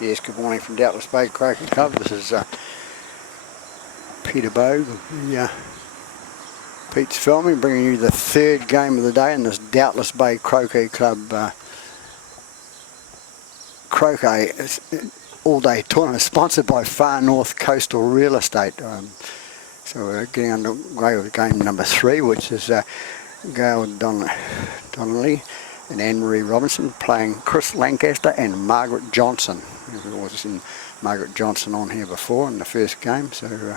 Yes, good morning from Doubtless Bay Croquet Club. This is Peter Bogue, Pete's filming, bringing you the third game of the day in this Doubtless Bay Croquet Club croquet all-day tournament, sponsored by Far North Coastal Real Estate. So we're getting underway with game number 3, which is Gail Donnelly and Anne-Marie Robinson playing Chris Lancaster and Margaret Johnson. We've always seen Margaret Johnson on here before in the first game. So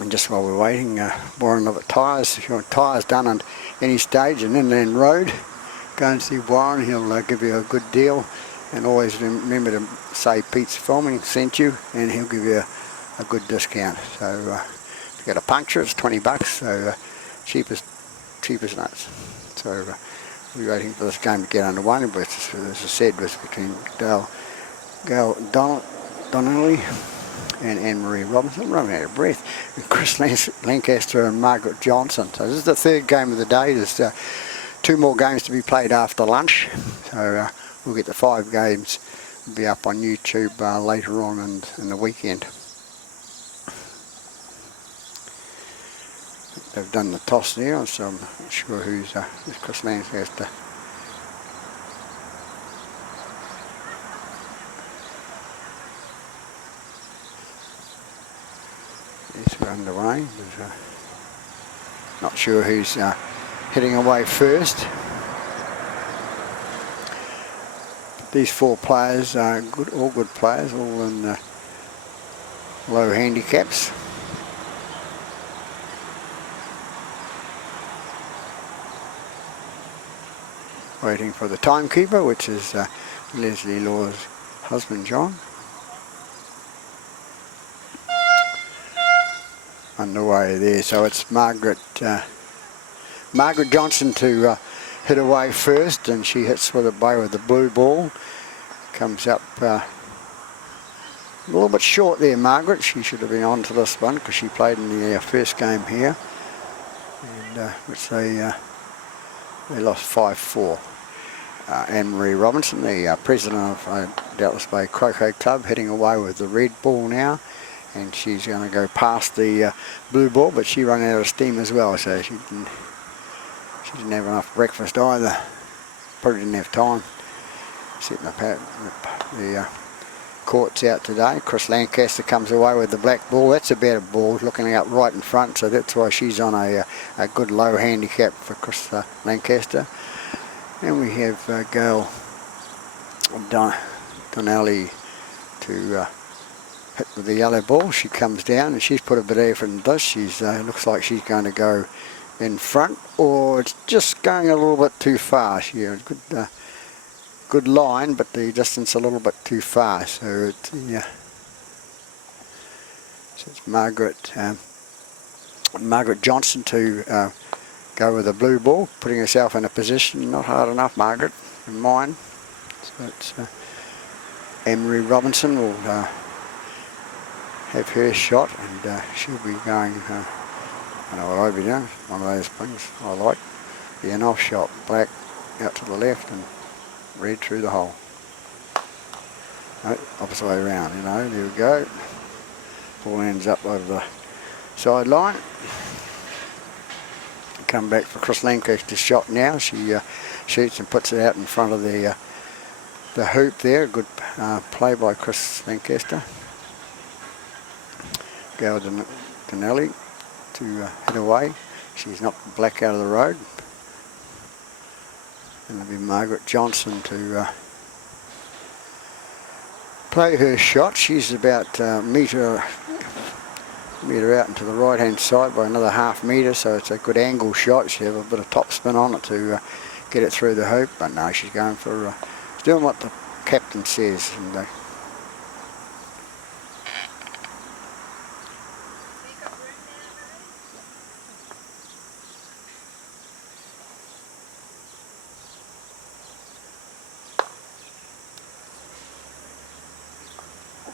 and just while we're waiting, Warren Lovett Tyres, if you want tyres done on any stage in Inland Road, go and see Warren. He'll give you a good deal, and always remember to say Pete's filming sent you, and he'll give you a good discount. So if you get a puncture, it's $20, so cheap as nuts. So we're waiting for this game to get underway, but as I said, was between Gail Donnelly and Anne-Marie Robinson, running out of breath, and Chris Lancaster and Margaret Johnson. So this is the third game of the day. There's 2 more games to be played after lunch. So we'll get the 5 games, will be up on YouTube later on in the weekend. They've done the toss now, so I'm not sure who's Chris Lancaster. Yes, we're underway. Not sure who's heading away first. These 4 players are all good players, all in low handicaps. Waiting for the timekeeper, which is Leslie Law's husband, John. Underway there, so it's Margaret Johnson to hit away first, and she hits with the blue ball. Comes up a little bit short there, Margaret. She should have been on to this one because she played in the first game here, and which they lost 5-4. Anne-Marie Robinson, the president of Doubtless Bay Croquet Club, heading away with the red ball now, and she's going to go past the blue ball, but she ran out of steam as well, so she didn't have enough breakfast either. Probably didn't have time setting the courts out today. Chris Lancaster comes away with the black ball. That's a better ball, looking out right in front, so that's why she's on a good low handicap for Chris Lancaster. And we have Gail Donnelly to hit with the yellow ball. She comes down, and she's put a bit of effort in this. She's looks like she's going to go in front, or it's just going a little bit too far. She had a good line, but the distance a little bit too far. So it's Margaret Johnson to go with the blue ball, putting herself in a position. Not hard enough, Margaret, in mine. So it's Anne-Marie Robinson will have her shot, and she'll be going. I know what I'll be doing. One of those things I like. Be an off shot, black out to the left and red through the hole. No, opposite way around. There we go. Ball ends up over the sideline. Come back for Chris Lancaster's shot now. She shoots and puts it out in front of the hoop there. Good play by Chris Lancaster. Gail Donnelly to hit away. She's knocked the black out of the road. And it'll be Margaret Johnson to play her shot. She's about a metre out into the right hand side by another ½ metre, so it's a good angle shot. She have a bit of top spin on it to get it through the hoop, but no, she's going for doing what the captain says.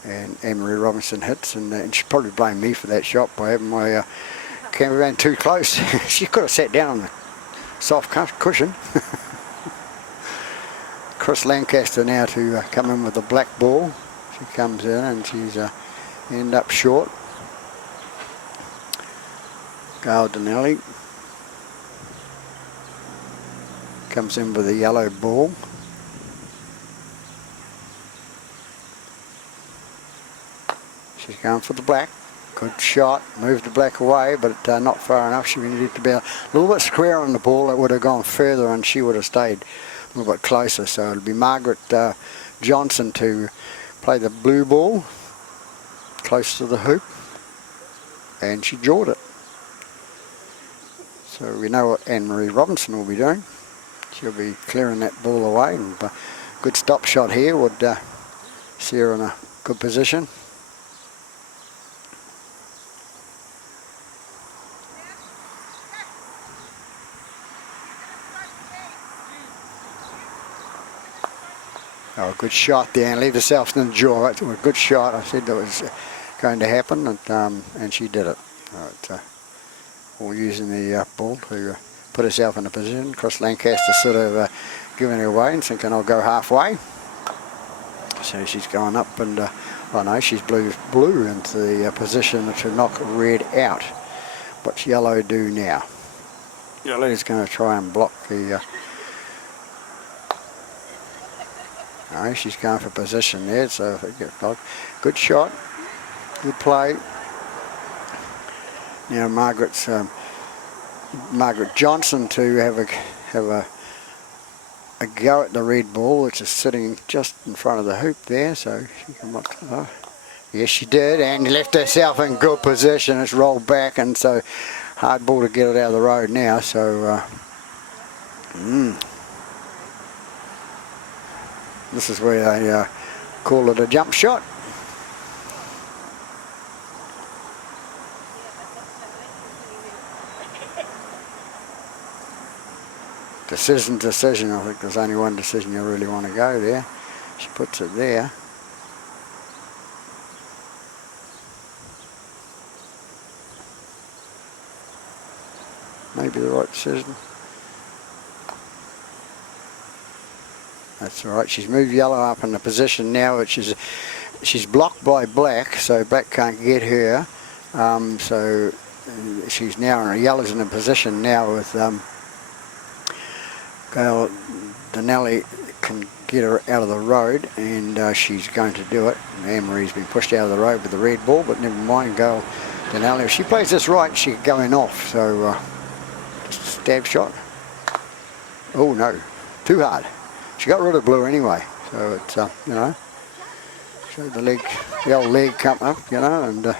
And Anne-Marie Robinson hits, and she probably blamed me for that shot by having my cameraman too close. She could have sat down on the soft cushion. Chris Lancaster now to come in with the black ball. She comes in and she's end up short. Gail Donnelly comes in with a yellow ball. She's going for the black. Good shot. Moved the black away, but not far enough. She needed to be a little bit square on the ball. It would have gone further and she would have stayed a little bit closer. So it'll be Margaret Johnson to play the blue ball close to the hoop. And she drawed it. So we know what Anne-Marie Robinson will be doing. She'll be clearing that ball away. And good stop shot here would see her in a good position. Oh, good shot there, and leave herself in the draw. It was a good shot. I said that was going to happen, and she did it. Right, all using the ball to put herself in a position. Chris Lancaster sort of giving her away and thinking I'll go halfway. So she's going up, and oh no, she's blue into the position to knock red out. What's yellow do now? Yellow's going to try and block the. No, she's going for position there, so if it gets blocked. Good shot, good play. Now Margaret Johnson to have a go at the red ball, which is sitting just in front of the hoop there. So she can look. Oh, yes, she did, and left herself in good position. It's rolled back, and so hard ball to get it out of the road now. So. This is where they call it a jump shot. Decision. I think there's only one decision you really want to go there. She puts it there. Maybe the right decision. That's all right. She's moved yellow up in the position now, which is she's blocked by black, so black can't get her. So she's now in yellow's in a position now with Gail Donnelly can get her out of the road, and she's going to do it. Anne-Marie's been pushed out of the road with the red ball, but never mind. Gail Donnelly, if she plays this right, she's going off. So just a stab shot. Oh no, too hard. She got rid of blue anyway, so it's you know, so the old leg come up, you know, and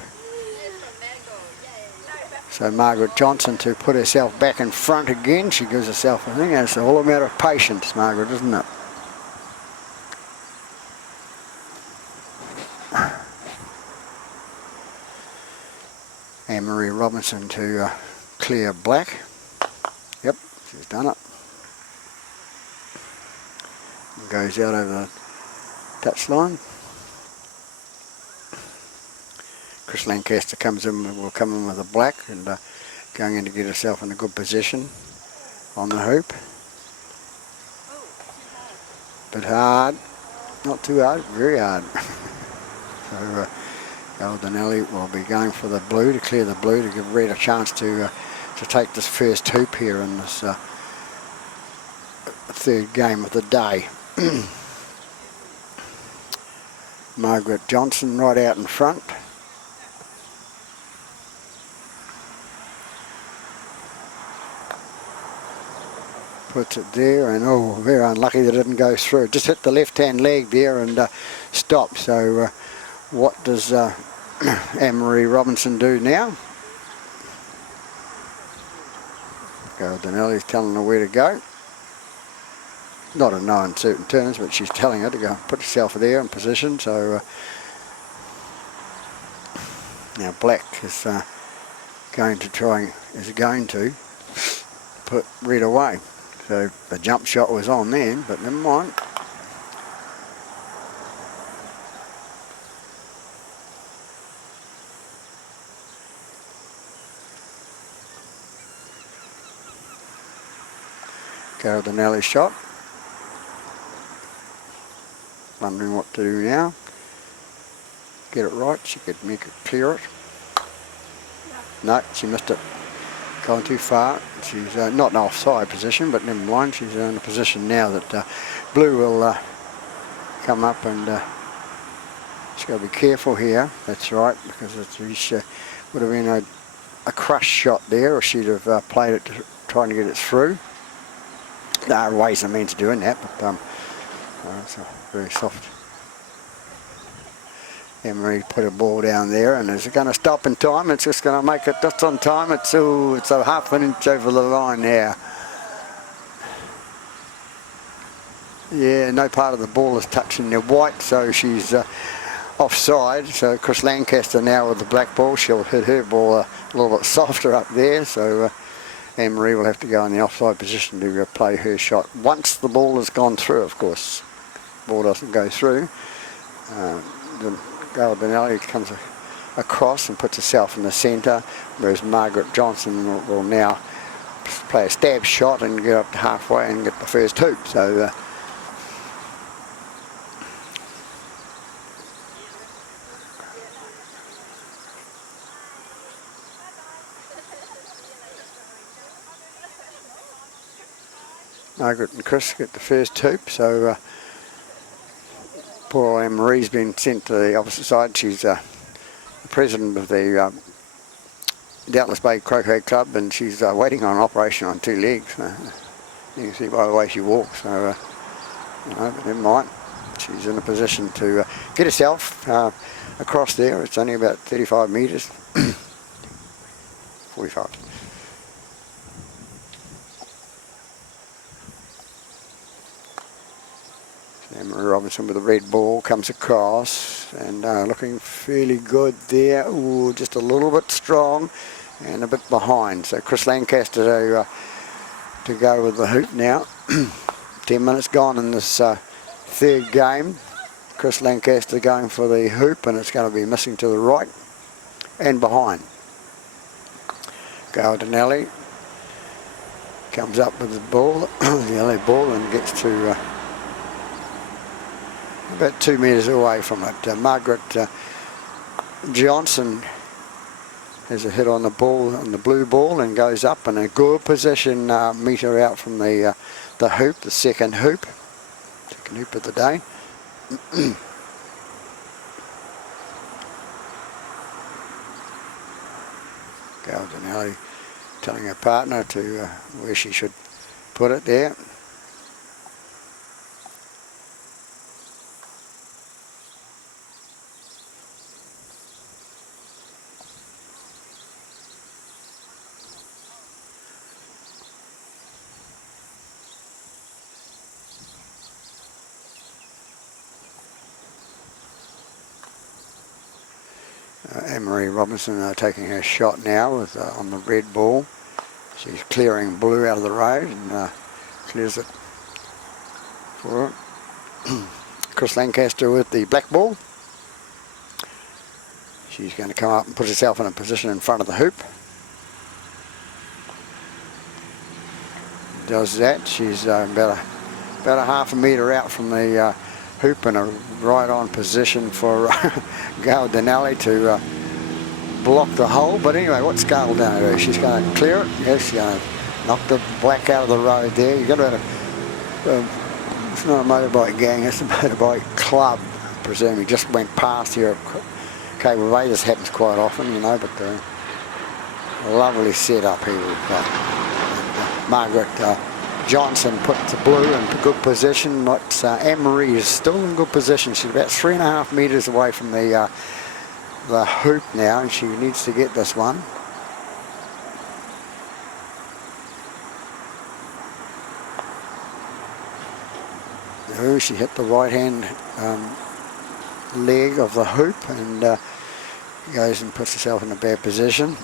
so Margaret Johnson to put herself back in front again. She gives herself a thing, and it's all a matter of patience, Margaret, isn't it? Anne-Marie Robinson to clear black. Yep, she's done it. Goes out over the touchline. Chris Lancaster will come in with a black and going in to get herself in a good position on the hoop. Bit hard, not too hard, very hard. So Gail Donnelly will be going for the blue to clear the blue to give Red a chance to take this first hoop here in this third game of the day. Margaret Johnson right out in front. Puts it there, and oh, very unlucky that it didn't go through. Just hit the left-hand leg there and stopped. So what does Anne-Marie Robinson do now? Gail Donnelly's telling her where to go. Not in no uncertain terms, but she's telling her to go put herself there in position. So now black is going to put red away. So the jump shot was on then, but never mind. Gail Donnelly's shot. wondering what to do now. Get it right, she could make it clear it. No, she missed it. Going too far. She's not in an offside position, but never mind. She's in a position now that blue will come up, and she's got to be careful here. That's right, because it would have been a crush shot there, or she'd have played it trying to get it through. There are ways and means of doing that, but it's a very soft. Emery put a ball down there, and is it going to stop in time? It's just going to make it just on time. It's a half an inch over the line there. Yeah, no part of the ball is touching the white, so she's offside. So Chris Lancaster now with the black ball, she'll hit her ball a little bit softer up there. So Anne-Marie will have to go in the offside position to play her shot. Once the ball has gone through, of course, the ball doesn't go through. Benelli comes across and puts herself in the centre, whereas Margaret Johnson will now play a stab shot and get up to halfway and get the first hoop. So Margaret and Chris get the first hoop. So poor Anne-Marie's been sent to the opposite side. She's the president of the Doubtless Bay Croquet Club, and she's waiting on an operation on 2 legs. You can see by the way she walks. So, but never mind. She's in a position to get herself across there. It's only about 35 metres. 45. Emma Robinson with the red ball comes across, and looking fairly good there. Ooh, just a little bit strong and a bit behind. So Chris Lancaster to go with the hoop now. 10 minutes gone in this third game. Chris Lancaster going for the hoop, and it's going to be missing to the right and behind. Gardinelli comes up with the ball, the yellow ball, and gets to about 2 metres away from it. Margaret Johnson has a hit on the ball, on the blue ball, and goes up in a good position, metre out from the hoop, the second hoop of the day. Galdinelli telling her partner to where she should put it there. Anne-Marie Robinson taking her shot now with on the red ball. She's clearing blue out of the road and clears it for her. Chris Lancaster with the black ball. She's going to come up and put herself in a position in front of the hoop. Does that. She's about a half a metre out from the hoop, in a right-on position for Gail Denali to block the hole. But anyway, what's Gail going to do? She's going to clear it. Yes, she's going to knock the black out of the road there. You've got to have it's not a motorbike gang, it's a motorbike club, I presume. He just went past here at Cable Bay. This happens quite often, you know, but a lovely setup here with Margaret Johnson puts the blue in good position. But Anne-Marie is still in good position. She's about 3.5 metres away from the hoop now, and she needs to get this one. Oh, she hit the right hand leg of the hoop and goes and puts herself in a bad position.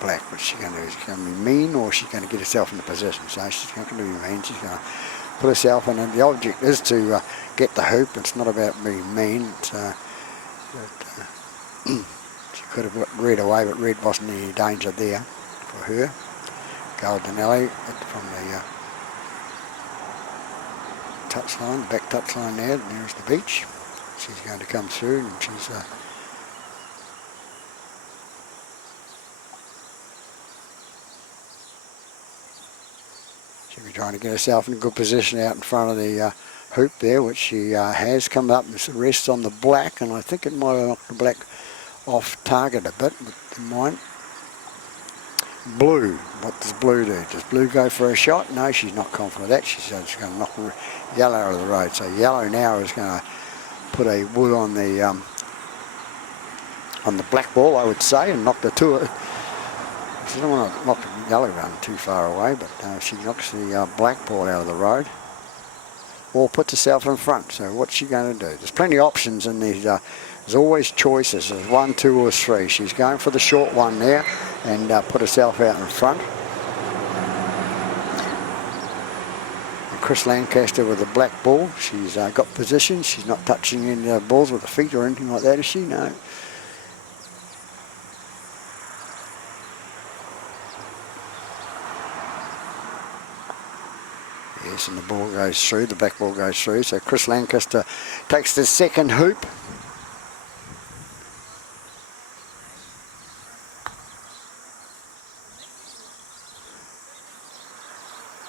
Black, what's she going to do? Is she going to be mean, or is she going to get herself in the position? So she's not going to be mean. She's going to put herself in, and the object is to get the hoop. It's not about being mean. She could have let red away, but red wasn't any danger there for her. Galdinelli from the touchline, the back touchline there, there's the beach. She's going to come through, and she's she'll be trying to get herself in a good position out in front of the hoop there, which she has come up and rests on the black, and I think it might have knocked the black off target a bit, but in mind. Blue, what does blue do? Does blue go for a shot? No, she's not confident of that. She's just going to knock the yellow out of the road. So yellow now is going to put a wood on the black ball, I would say, and knock the two. She doesn't want to knock the yellow run too far away, but she knocks the black ball out of the road, or puts herself in front. So what's she going to do? There's plenty of options in these. There's always choices. There's 1, 2 or 3. She's going for the short one there and put herself out in front. And Chris Lancaster with the black ball. She's got position. She's not touching any balls with the feet or anything like that, is she? No. Yes, and the ball goes through. The black ball goes through. So Chris Lancaster takes the second hoop.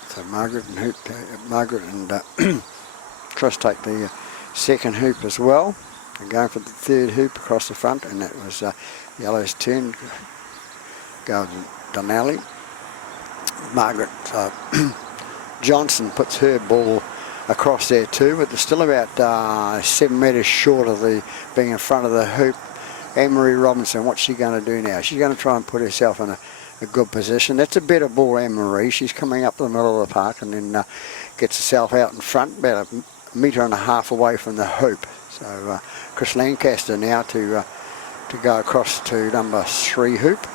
So Margaret and Chris take the second hoop as well. And going for the third hoop across the front, and that was yellow's turn. Go Donnelly. Margaret Johnson puts her ball across there too, but they're still about 7 metres short of the being in front of the hoop. Anne-Marie Robinson, what's she going to do now? She's going to try and put herself in a good position. That's a better ball, Anne-Marie. She's coming up the middle of the park and then gets herself out in front, about a metre and a half away from the hoop. So Chris Lancaster now to go across to number 3 hoop.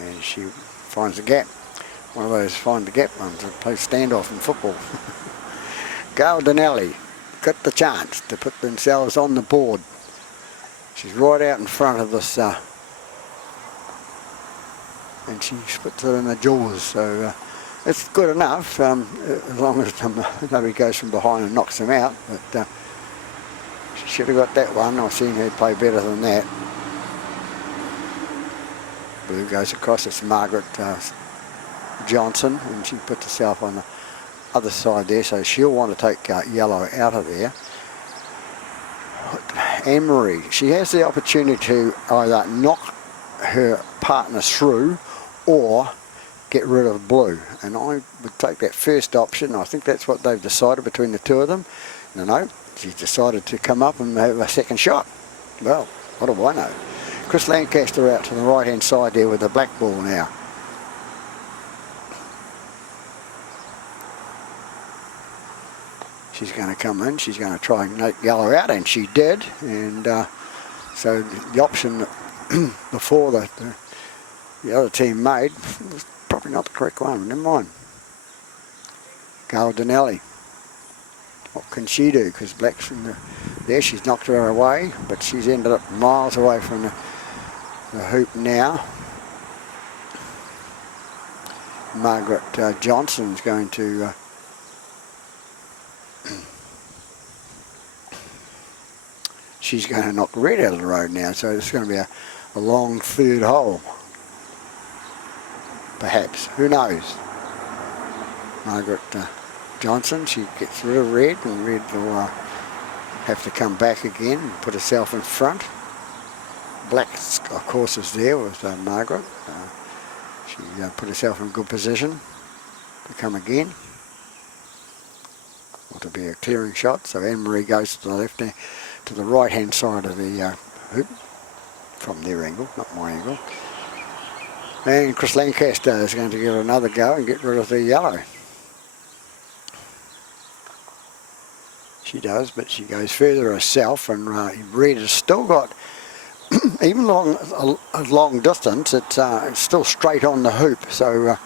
And she finds the gap. One of those find the gap ones that play standoff in football. Gail Donnelly got the chance to put themselves on the board. She's right out in front of this, and she puts it in the jaws. So it's good enough, as long as nobody goes from behind and knocks them out. But she should have got that one. I've seen her play better than that. Blue goes across. It's Margaret Johnson, and she puts herself on the other side there, so she'll want to take yellow out of there. Anne-Marie, she has the opportunity to either knock her partner through or get rid of blue, and I would take that first option. I think that's what they've decided between the two of them. No, she's decided to come up and have a second shot. Well, what do I know? Chris Lancaster out to the right hand side there with the black ball now. She's going to come in, she's going to try and make yellow out, and she did. And so the option that before the other team made was probably not the correct one. Never mind. Gail Donnelly. What can she do? Because black's in there, she's knocked her away, but she's ended up miles away from the hoop now. Margaret Johnson's going to she's going to knock red out of the road now, so it's going to be a long third hole. Perhaps, who knows? Margaret Johnson, she gets rid of red, and red will have to come back again and put herself in front. Black, of course, is there with Margaret. She put herself in good position to come again. Or to be a clearing shot. So Anne-Marie goes to the left, to the right-hand side of the hoop, from their angle, not my angle. And Chris Lancaster is going to give it another go and get rid of the yellow. She does, but she goes further herself, and red has still got, even a long distance, it's still straight on the hoop. So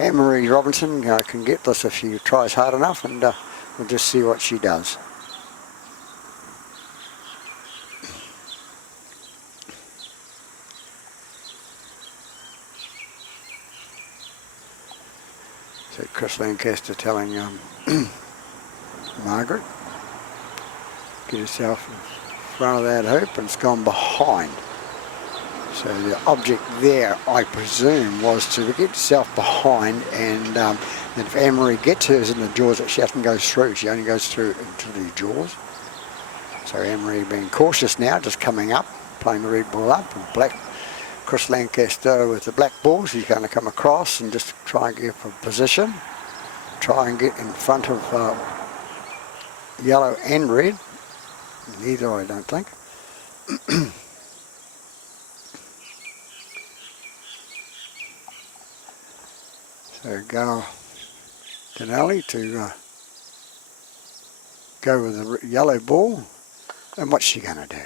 Anne-Marie Robinson can get this if she tries hard enough, and we'll just see what she does. So Chris Lancaster telling Margaret, get yourself in front of that hoop, and it's gone behind. So the object there, I presume, was to get yourself behind, and then if Anne-Marie gets hers in the jaws, that she doesn't go through. She only goes through into the jaws. So Anne-Marie being cautious now, just coming up, playing the red ball up, and black Chris Lancaster with the black ball. She's going to come across and just try and get a position, try and get in front of yellow and red. Neither, I don't think. So Denali to go with the yellow ball, and what's she going to do?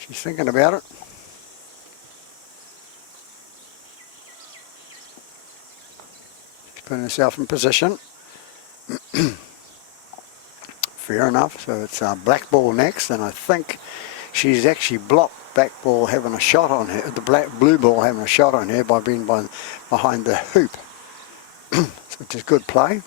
She's thinking about it. She's putting herself in position. Fair enough, so it's black ball next, and I think she's actually blocked black ball having a shot on her, the blue ball having a shot on her by being behind the hoop, which is good play.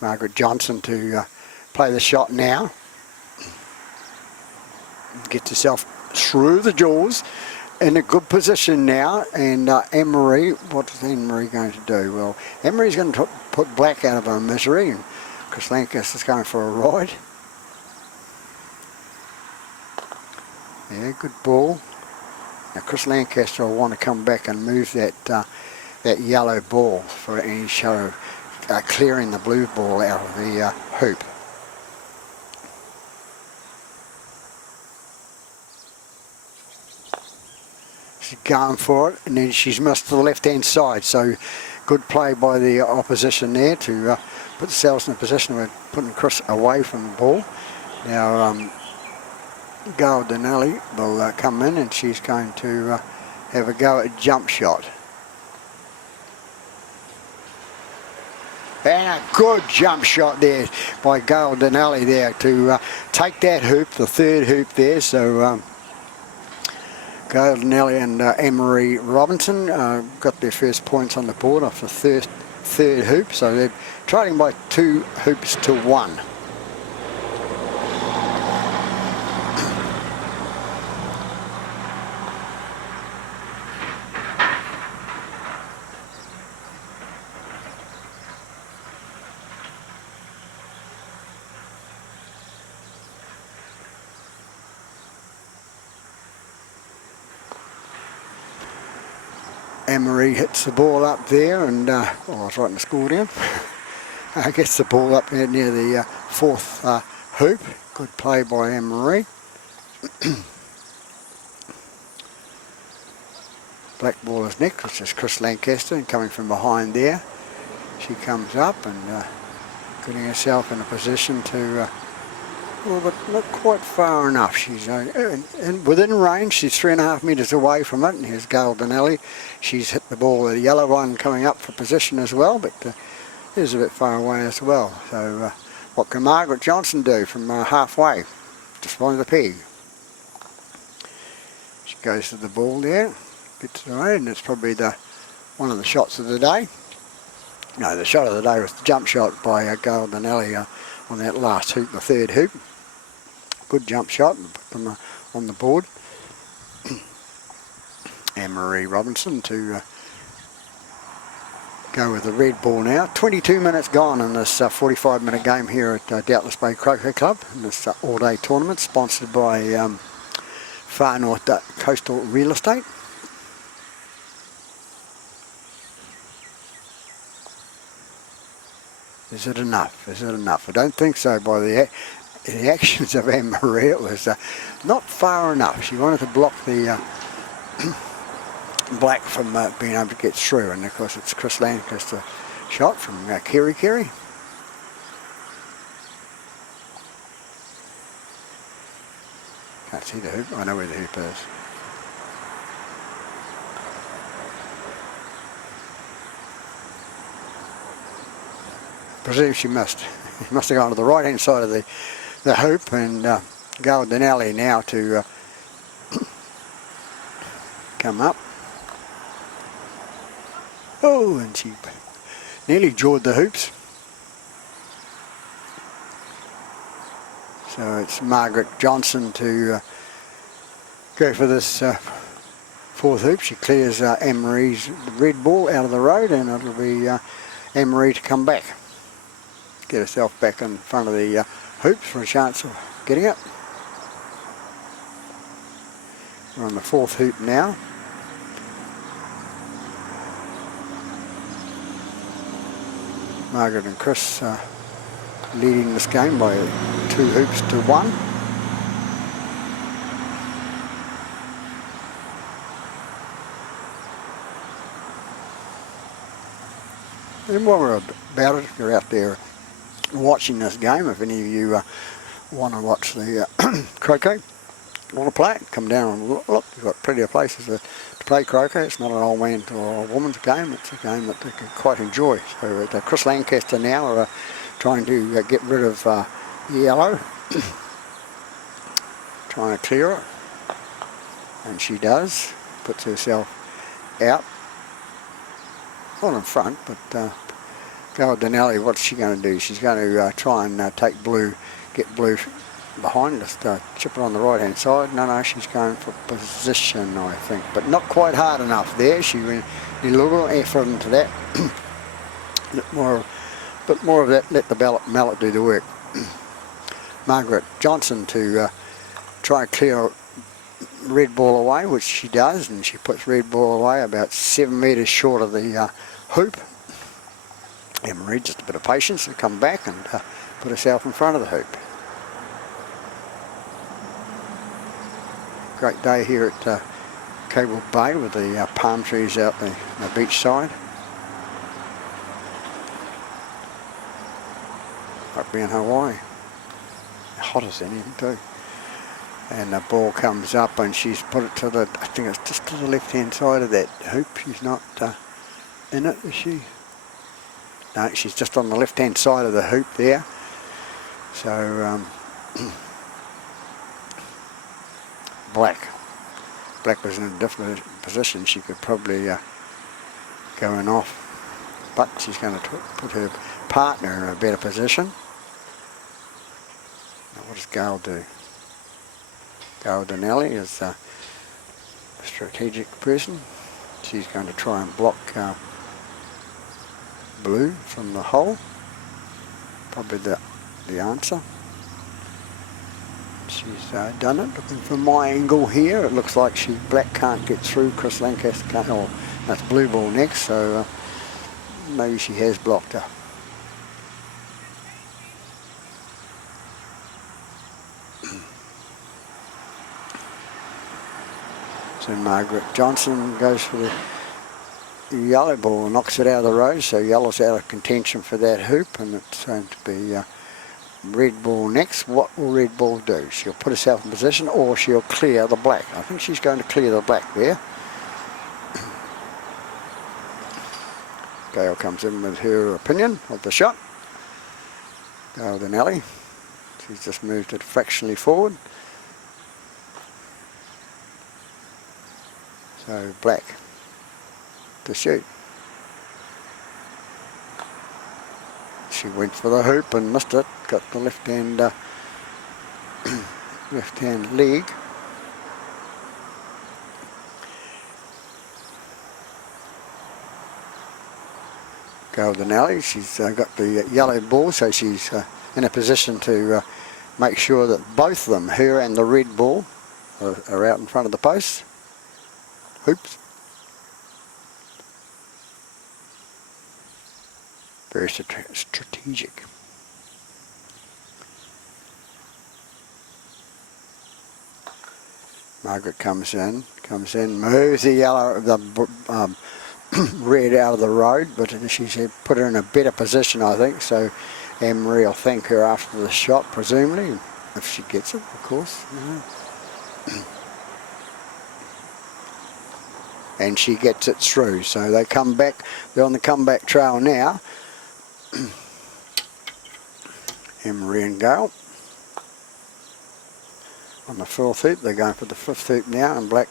Margaret Johnson to play the shot now. Get herself through the jaws in a good position now, and Anne-Marie, what is Anne-Marie going to do? Well, Anne-Marie's going to put black out of her misery, and Chris Lancaster's going for a ride. Yeah, good ball. Now Chris Lancaster will want to come back and move that yellow ball for any show, clearing the blue ball out of the hoop. She's going for it, and then she's missed the left-hand side. So good play by the opposition there to put themselves in a position where putting Chris away from the ball. Now Gail Denali will come in, and she's going to have a go at jump shot. And a good jump shot there by Gail Denali there to take that hoop, the third hoop there. So Gail Denali and Anne-Marie Robinson got their first points on the board off the third hoop. So they're trailing by 2 hoops to 1. Anne-Marie hits the ball up there, and I was writing the score down. Gets the ball up there near the fourth hoop. Good play by Anne-Marie. Black ball is next, which is Chris Lancaster, and coming from behind there, she comes up and getting herself in a position to, well, but not quite far enough. She's within range. She's 3.5 metres away from it, and here's Gail Denali. She's hit the ball, the yellow one coming up for position as well, but is a bit far away as well. So what can Margaret Johnson do from halfway? Just find the peg. She goes to the ball there, gets it away, and it's probably one of the shots of the day. No, the shot of the day was the jump shot by Gail Denali on that last hoop, the third hoop. Good jump shot, and put them on the board. Anne-Marie Robinson to go with the red ball now. 22 minutes gone in this 45-minute game here at Doubtless Bay Croquet Club, in this all-day tournament sponsored by Far North Coastal Real Estate. Is it enough? Is it enough? I don't think so. By the actions of Anne-Marie, it was not far enough. She wanted to block the black from being able to get through, and of course it's Chris Lancaster shot from Kerry. Can't see the hoop. I know where the hoop is. I presume she must. She must have gone to the right hand side of the hoop, and Gail Denali now to come up. Oh, and she nearly jawed the hoops. So it's Margaret Johnson to go for this fourth hoop. She clears Anne-Marie's red ball out of the road, and it'll be Anne-Marie to come back. Get herself back in front of the hoops for a chance of getting it. We're on the fourth hoop now. Margaret and Chris leading this game by 2 hoops to 1. And while we're about it, if you're out there watching this game, if any of you want to watch the croquet, want to play it, come down and look. You've got plenty of places to play croquet. It's not an old man or a woman's game. It's a game that they can quite enjoy. So Chris Lancaster now are trying to get rid of yellow, trying to clear it, and she does. Puts herself out, not in front, but Denelli, what's she going to do? She's going to try and take blue, get blue behind us, chip it on the right hand side. No, she's going for position, I think, but not quite hard enough there. She went a little effort into that. Bit more of that, let the mallet do the work. Margaret Johnson to try and clear red ball away, which she does, and she puts red ball away about 7 metres short of the hoop. Anne-Marie, just a bit of patience, and come back and put herself in front of the hoop. Great day here at Cable Bay with the palm trees out the beach side. Like being Hawaii. Hot as anything too. And the ball comes up and she's put it to the, I think it's just to the left hand side of that hoop. She's not in it, is she? No, she's just on the left hand side of the hoop there. So Black was in a different position. She could probably go in off, but she's going to put her partner in a better position. Now what does Gail do? Gail Denelli is a strategic person. She's going to try and block blue from the hole. Probably the answer. She's done it. Looking from my angle here, it looks like Black can't get through. Chris Lancaster can't. Oh, that's blue ball next. So maybe she has blocked her. So Margaret Johnson goes for the yellow ball and knocks it out of the road. So yellow's out of contention for that hoop, and it's going to be red ball next. What will red ball do? She'll put herself in position, or she'll clear the black. I think she's going to clear the black there. Gail comes in with her opinion of the shot. Gail Denelli. She's just moved it fractionally forward. So Black to shoot. She went for the hoop and missed it. Got the left hand leg. Gail Denelli, she's got the yellow ball, so she's in a position to make sure that both of them, her and the red ball, are out in front of the post. Hoops. Very strategic. Margaret comes in, moves the yellow, the red out of the road, but she's put her in a better position, I think. So Anne-Marie will thank her after the shot, presumably, if she gets it, of course. And she gets it through. So they come back. They're on the comeback trail now. Anne-Marie and Gail. On the fourth hoop, they're going for the fifth hoop now, and Black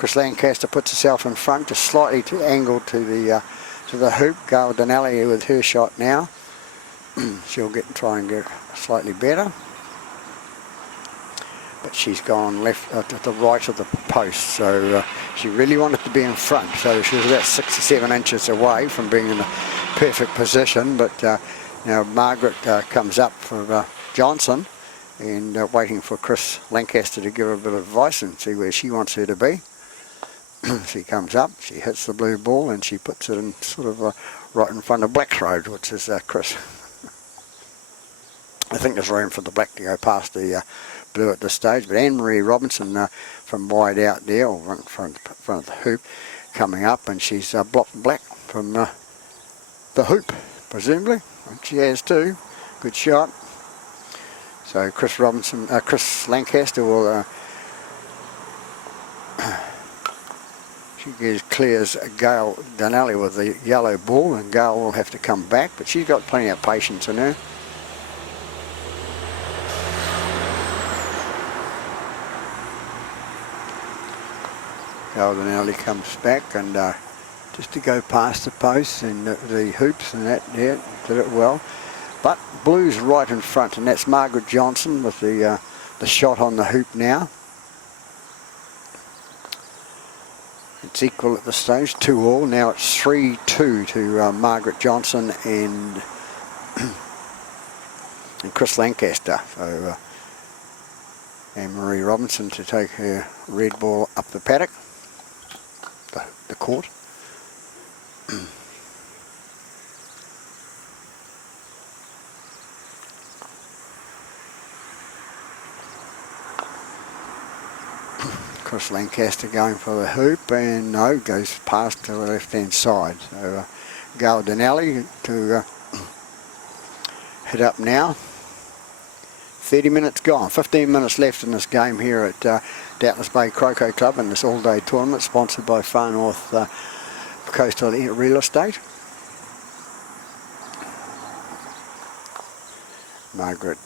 Chris Lancaster puts herself in front, just slightly angled to the hoop. Gail Denali with her shot now. She'll try and get slightly better. But she's gone left to the right of the post, so she really wanted to be in front. So she was about 6 or 7 inches away from being in a perfect position. But now Margaret comes up for Johnson, and waiting for Chris Lancaster to give her a bit of advice and see where she wants her to be. She comes up, she hits the blue ball, and she puts it in sort of right in front of Black's road, which is Chris. I think there's room for the black to go past the blue at this stage, but Anne-Marie Robinson from wide out there, or in front of the hoop, coming up, and she's blocked black from the hoop, presumably. And she has too. Good shot. So Chris Lancaster will she clears Gail Denali with the yellow ball, and Gail will have to come back, but she's got plenty of patience in her. Gail Denali comes back, and just to go past the posts and the hoops and that, yeah, did it well. But blue's right in front, and that's Margaret Johnson with the shot on the hoop now. It's equal at this stage, 2-all. Now it's 3-2 to Margaret Johnson and Chris Lancaster. So Anne-Marie Robinson to take her red ball up the paddock, the court. Chris Lancaster going for the hoop, and no, goes past to the left hand side. So Gail Denali to hit up now. 30 minutes gone, 15 minutes left in this game here at Doubtless Bay Croquet Club in this all-day tournament sponsored by Far North Coastal Real Estate. Margaret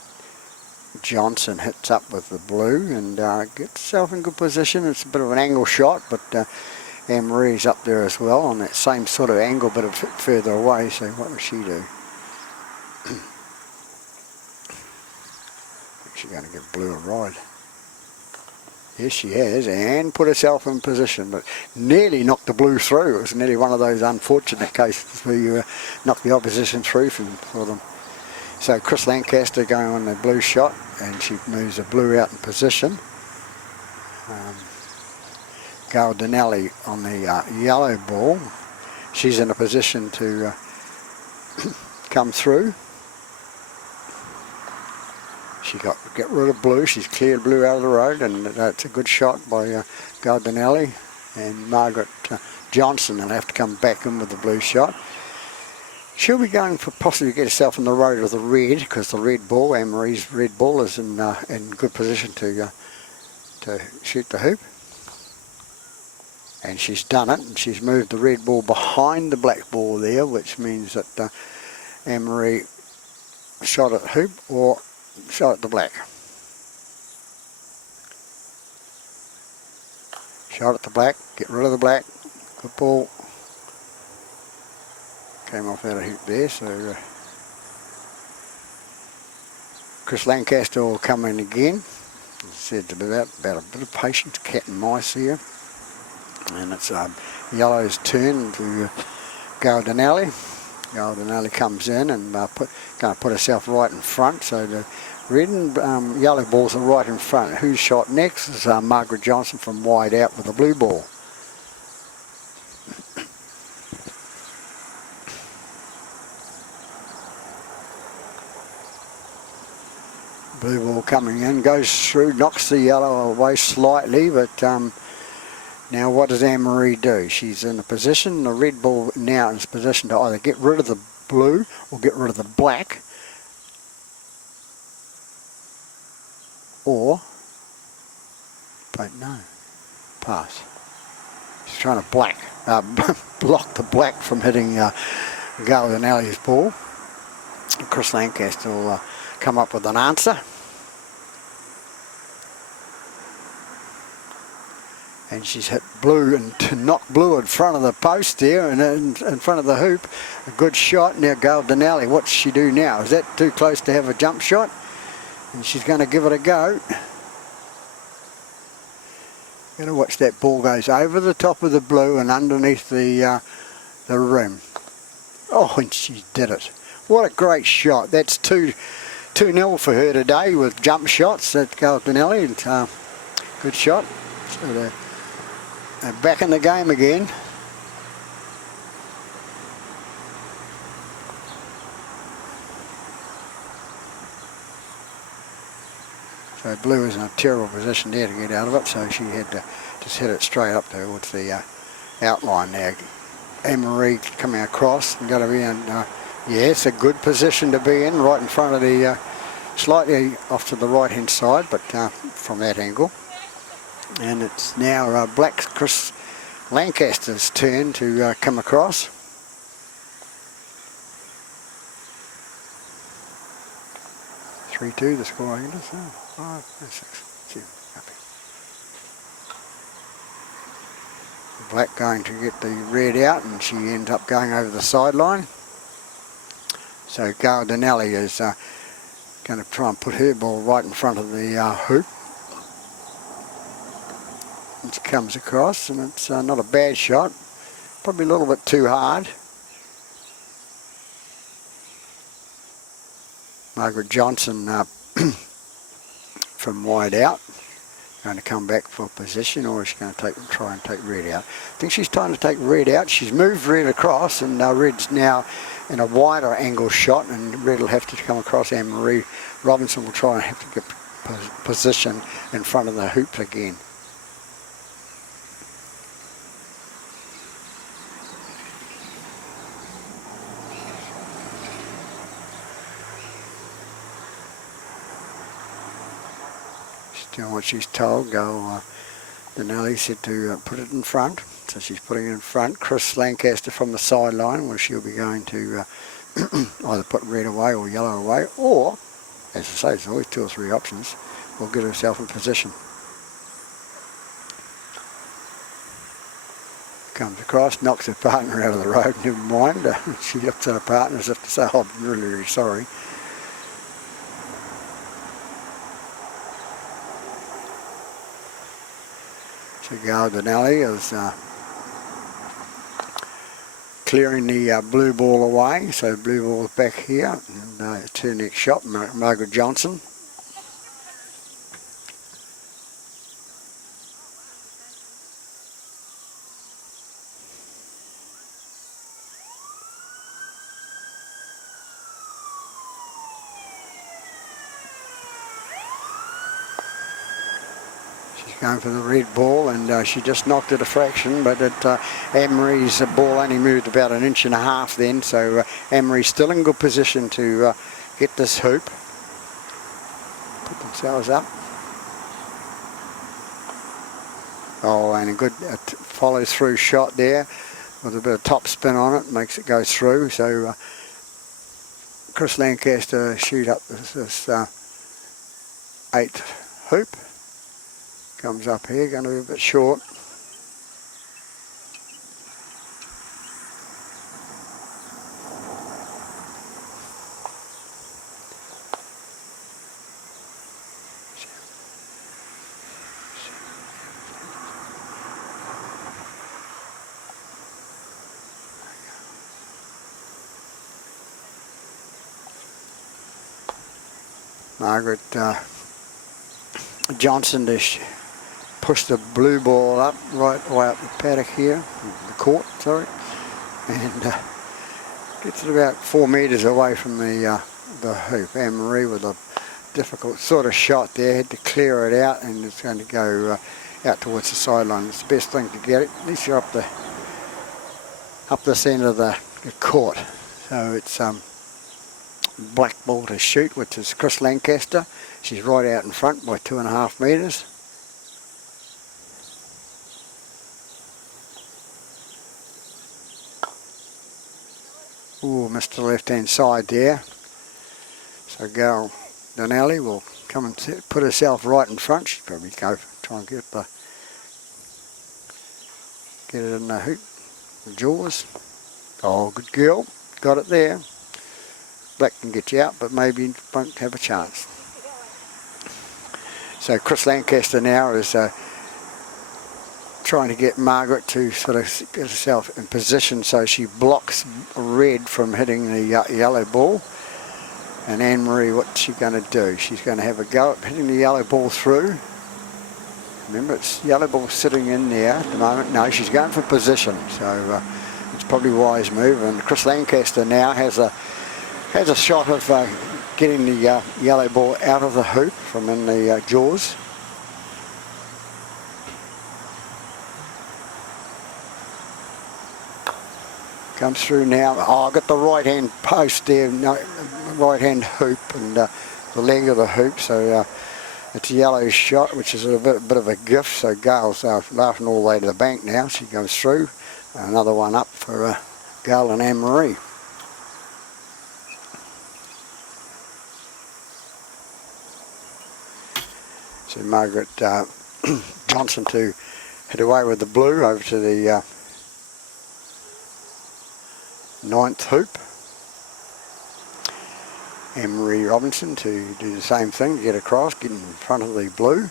Johnson hits up with the blue and gets herself in good position. It's a bit of an angle shot, but Anne-Marie's up there as well on that same sort of angle, but a bit further away, so what does she do? She's going to give blue a ride. Yes, she has, and put herself in position, but nearly knocked the blue through. It was nearly one of those unfortunate cases where you knock the opposition through for them. So Chris Lancaster going on the blue shot, and she moves the blue out in position. Gail Denali on the yellow ball. She's in a position to come through. She get rid of blue. She's cleared blue out of the road, and that's a good shot by Gail Denali. And Margaret Johnson will have to come back in with the blue shot. She'll be going for possibly get herself in the road of the red, because the red ball, Anne-Marie's red ball, is in good position to shoot the hoop. And she's done it, and she's moved the red ball behind the black ball there, which means that Anne-Marie shot at hoop or shot at the black. Shot at the black, get rid of the black, good ball. Came off out of hoop there, so Chris Lancaster will come in again. As I said, about a bit of patience, cat and mice here. And it's yellow's turn to Gail Denali. Gail Denali comes in and going to put herself right in front. So the red and yellow balls are right in front. Who's shot next is Margaret Johnson from wide out with the blue ball. Blue ball coming in, goes through, knocks the yellow away slightly, but now what does Anne-Marie do? She's in a position, the red ball now is in position to either get rid of the blue or get rid of the black, or, don't know, pass. She's trying to block the black from hitting Gail Denali's ball. Chris Lancaster will come up with an answer. and she's hit blue and to knock blue in front of the post there and in front of the hoop. A good shot. Now Gail Denali, what's she do now? Is that too close to have a jump shot? And she's going to give it a go. Going to watch that ball goes over the top of the blue and underneath the rim. Oh, and she did it. What a great shot. That's 2-0 for her today with jump shots. That's Gail Denali. Good shot. So they're back in the game again. So blue is in a terrible position there to get out of it, so she had to just hit it straight up towards the outline there. Anne-Marie coming across and got to be in, yeah, it's a good position to be in, right in front of the, slightly off to the right hand side, but from that angle. And it's now Black Chris Lancaster's turn to come across. (3-2) the score, I think it is. 5, 6, 7, Black going to get the red out, and she ends up going over the sideline. So Gail Denali is going to try and put her ball right in front of the hoop. It comes across, and it's not a bad shot, probably a little bit too hard. Margaret Johnson from wide out, going to come back for position, or is she going to try and take red out? I think she's trying to take red out. She's moved red across, and red's now in a wider angle shot, and red will have to come across. Anne-Marie Robinson will try and have to get position in front of the hoop again. Doing what she's told. Denali said to put it in front, so she's putting it in front. Chris Lancaster from the sideline, where she'll be going to either put red away or yellow away, or, as I say, there's always 2 or 3 options, will get herself in position. Comes across, knocks her partner out of the road, never mind. She looks at her partner as if to say, oh, I'm really, really sorry. So Gail Denali is clearing the blue ball away, so blue ball is back here, and it's her next shot, Margaret Johnson. Going for the red ball, and she just knocked it a fraction, but Anne-Marie's ball only moved about 1.5 inches then, so Anne-Marie's still in good position to get this hoop. Put themselves up. Oh, and a good follow through shot there with a bit of top spin on it, makes it go through. So Chris Lancaster shoot up this 8th hoop. Comes up here, going to be a bit short. Margaret Johnson to push the blue ball up, right way up the paddock here, the court, sorry, and gets it about 4 metres away from the hoop. Anne-Marie with a difficult sort of shot there, had to clear it out, and it's going to go out towards the sideline. It's the best thing to get it. At least you're up this end of the court. So it's black ball to shoot, which is Chris Lancaster. She's right out in front by 2.5 metres. Ooh, missed the left-hand side there. So Gail Denali will come and put herself right in front. She'll probably go try and get the get it in the hoop, the jaws. Oh, good girl, got it there. Black can get you out, but maybe won't have a chance. So Chris Lancaster now is trying to get Margaret to sort of get herself in position so she blocks red from hitting the yellow ball. And Anne-Marie, what's she going to do? She's going to have a go at hitting the yellow ball through. Remember, it's yellow ball sitting in there at the moment. No, she's going for position, so it's probably a wise move. And Chris Lancaster now has a shot of getting the yellow ball out of the hoop from in the jaws. Comes through now. Oh, got the right hand post there, no, right hand hoop and the leg of the hoop. So it's a yellow shot, which is a bit of a gift. So Gail's laughing all the way to the bank now. She goes through. Another one up for Gail and Anne-Marie. So Margaret Johnson to head away with the blue over to the 9th hoop. Anne-Marie Robinson to do the same thing, get across, get in front of the blue.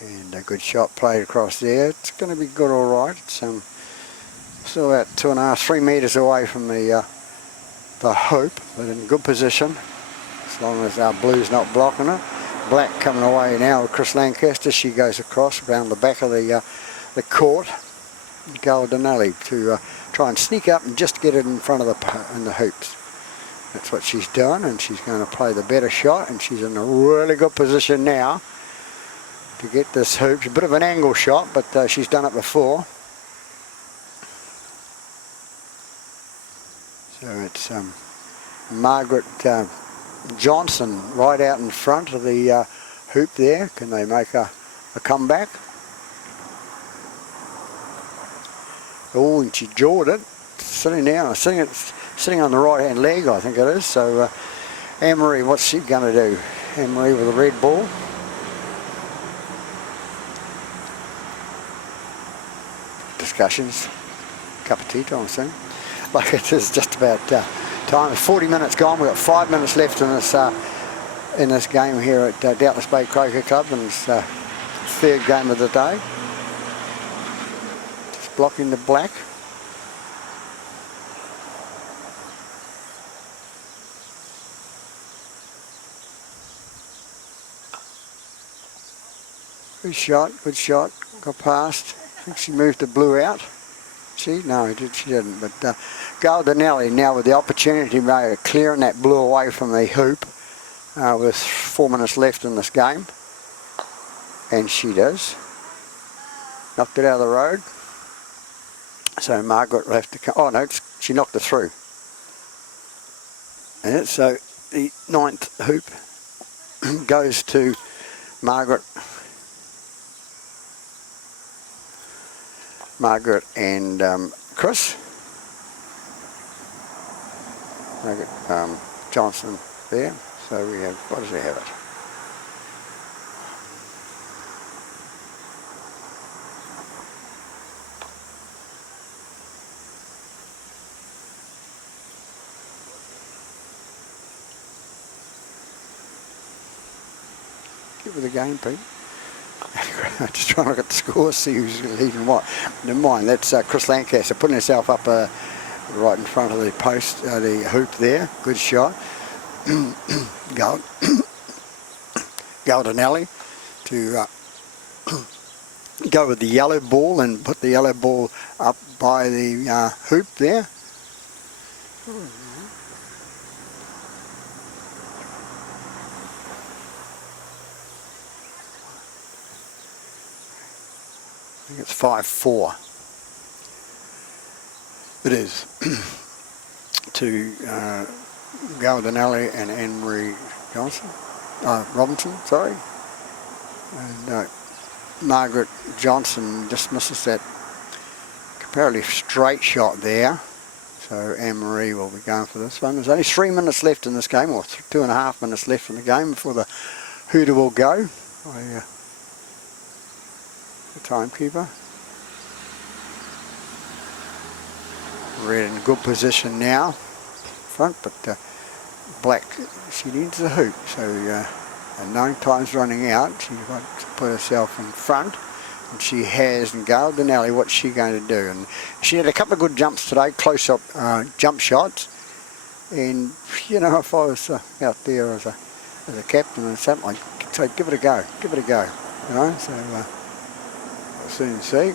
And a good shot played across there. It's going to be good, all right. It's still about 2.5, 3 metres away from the hoop, but in good position, as long as our blue's not blocking it. Black coming away now with Chris Lancaster. She goes across around the back of the court. Gail Donnelly to try and sneak up and just get it in front of the hoops. That's what she's done, and she's going to play the better shot, and she's in a really good position now to get this hoop. It's a bit of an angle shot, but she's done it before. So it's Margaret Johnson right out in front of the hoop there. Can they make a comeback? Oh, and she jawed it. Sitting down, sitting on the right hand leg, I think it is. So Anne-Marie, what's she going to do? Anne-Marie with a red ball. Discussions. Cup of tea time soon. Like it is just about time. 40 minutes gone. We've got 5 minutes left in this game here at Doubtless Bay Croquet Club, and it's third game of the day. Just blocking the black. Good shot, got past. I think she moved the blue out. No, she didn't. But Gail Donnelly now with the opportunity of clearing that blue away from the hoop with 4 minutes left in this game. And she does. Knocked it out of the road. So Margaret will have to come. Oh no, she knocked it through. And so the 9th hoop goes to Margaret and Chris. Margaret Johnson there. So we have, what does we have it? Get with the game, Pete. Just trying to look at the score, see who's leading what. Never mind, that's Chris Lancaster putting herself up right in front of the post, the hoop there. Good shot. Gail Donnelly to go with the yellow ball and put the yellow ball up by the hoop there. I think it's 5-4. It is to Gail Donnelly and Anne-Marie Robinson, sorry. And Margaret Johnson just misses that comparatively straight shot there. So Anne-Marie will be going for this one. There's only 3 minutes left in this game, or 2.5 minutes left in the game before the hooter will go. The timekeeper. Red in good position now, front, but black, she needs the hoop, so and 9 times running out, she's got to put herself in front, and she has. And Gail Denali, what's she going to do? And she had a couple of good jumps today, close-up jump shots, and you know, if I was out there as a captain or something, I'd say give it a go, you know, so we'll soon see.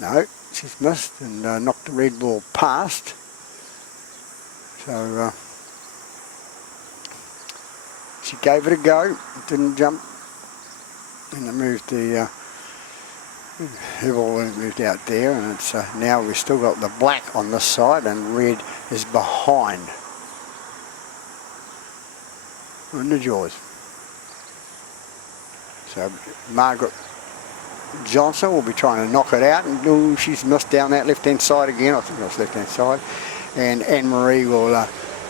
No, she's missed and knocked the red ball past. So she gave it a go, didn't jump, and it moved the her ball moved out there, and it's now we've still got the black on this side and red is behind in the jaws. So Margaret Johnson will be trying to knock it out, and she's missed down that left hand side again. I think it was left hand side, and Anne-Marie will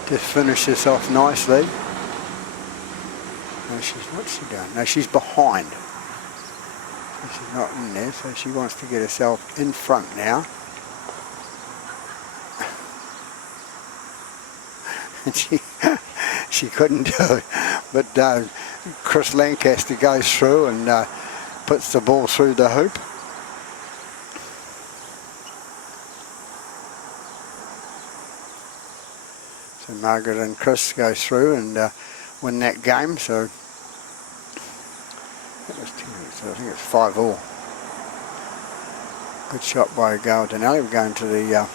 just finish this off nicely. No, what's she doing? No, she's behind. She's not in there, so she wants to get herself in front now. And she couldn't do it, but Chris Lancaster goes through and puts the ball through the hoop. So Margaret and Chris go through and win that game. So that was 2 minutes, so I think it's 5-all. Good shot by Gail Denali. We're going to the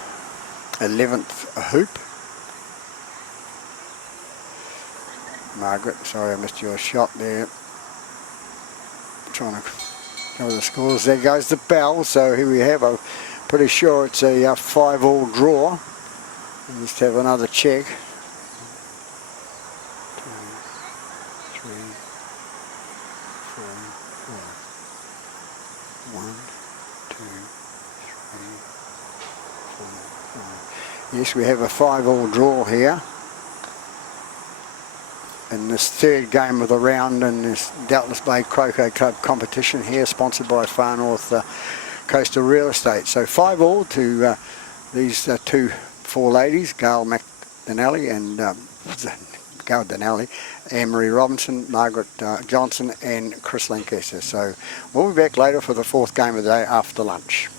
11th hoop. Margaret, sorry I missed your shot there. Trying to go the scores. There goes the bell. So here we have, I'm pretty sure it's a 5-all draw. And just have another check. 2, 3, 4, 5. 1, 2, 3, 4, 5. Yes, we have a 5-all draw here in this third game of the round in this Doubtless Bay Croquet Club competition here, sponsored by Far North Coastal Real Estate. So 5-all to these 4 ladies, Gail McDonally and Gail Denali, Anne-Marie Robinson, Margaret Johnson and Chris Lancaster. So we'll be back later for the 4th game of the day after lunch.